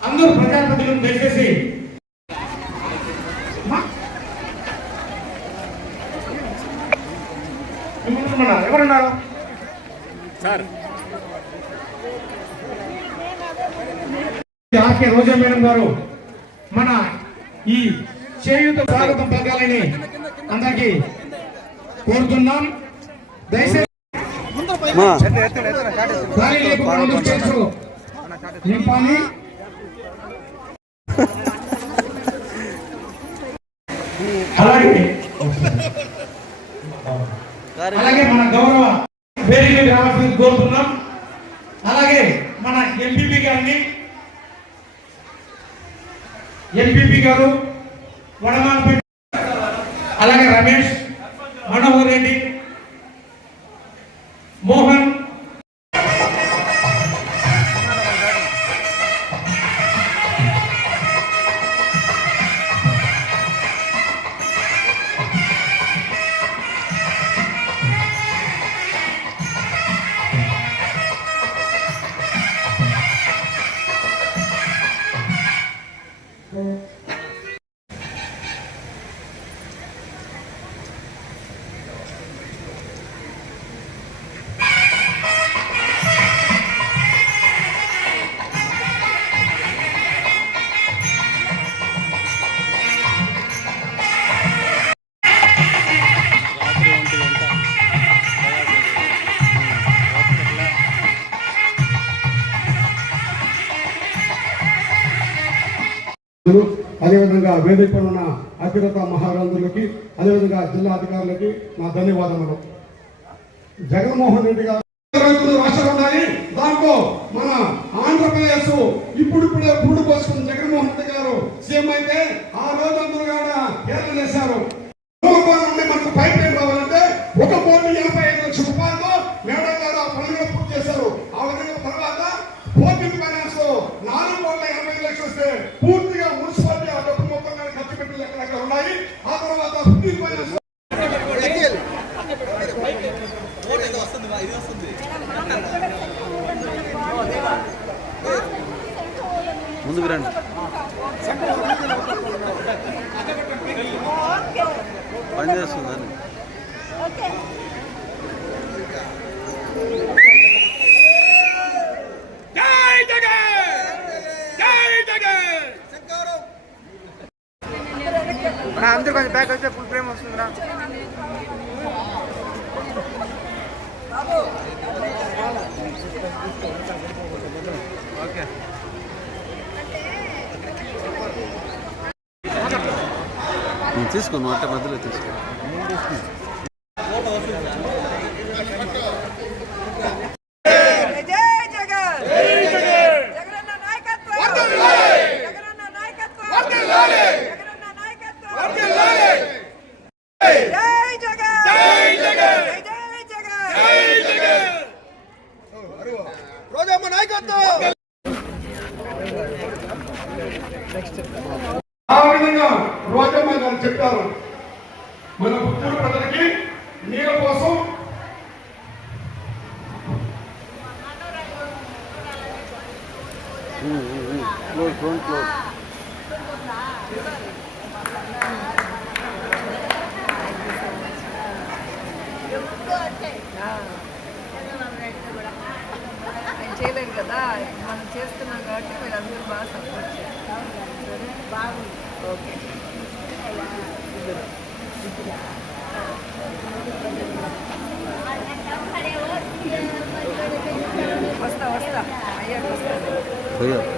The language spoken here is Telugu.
అందరూ ప్రజాప్రతినిధులు దయచేసి? ఎవరున్నారు? సార్. ఆర్కే రోజా మేడం గారు మన ఈ చేయుత స్వాగతం పలకాలని అందరికి కోరుతున్నాం. దయచేసి నింపాలి అలాగే. అలాగే మన గౌరవ వేదిక రావాల్సింది కోరుతున్నాం. అలాగే మన ఎంపీపీ గారిని ఎంపీపీ గారు వడమాలపేట అలాగే రమేష్ అదేవిధంగా వేదిక పైన ఉన్న అభ్యున్నత మహారాజులకి అదేవిధంగా జిల్లా అధికారులకి నా ధన్యవాదములు. జగన్మోహన్ రెడ్డి గారు రైతులు రాష్ట్రాలు ఉన్నాయి. దాంట్లో మన ఆంధ్రప్రదేశ్ ఇప్పుడిప్పుడే పురుడు పోసుకున్న జగన్మోహన్ రెడ్డి గారు సీఎం అయితే ఆ ముందుకు రండి. పని చేస్తుందని నా అందరు కొంచెం బ్యాక్ వస్తే ఫుల్ ఫ్రేమ్ వస్తుందిరా. తీసుకోను అంటే మధ్యలో తీసుకో. జగన్. నాయకత్వం జై జగన్ జై జగన్ జై జగన్ జై జగన్ రోజమ్మ నాయకత్వం ఆ విధంగా రోజమ్మ గారు చెప్పారు. మన పుత్తూరు ప్రజలకి నీళ్ళ కోసం చేయలేదు కదా మనం చేస్తున్నాం కాబట్టి మీరు అందరూ బాగా సపోర్ట్ చేస్తారు బాగుంది. ఓకే. 可以了。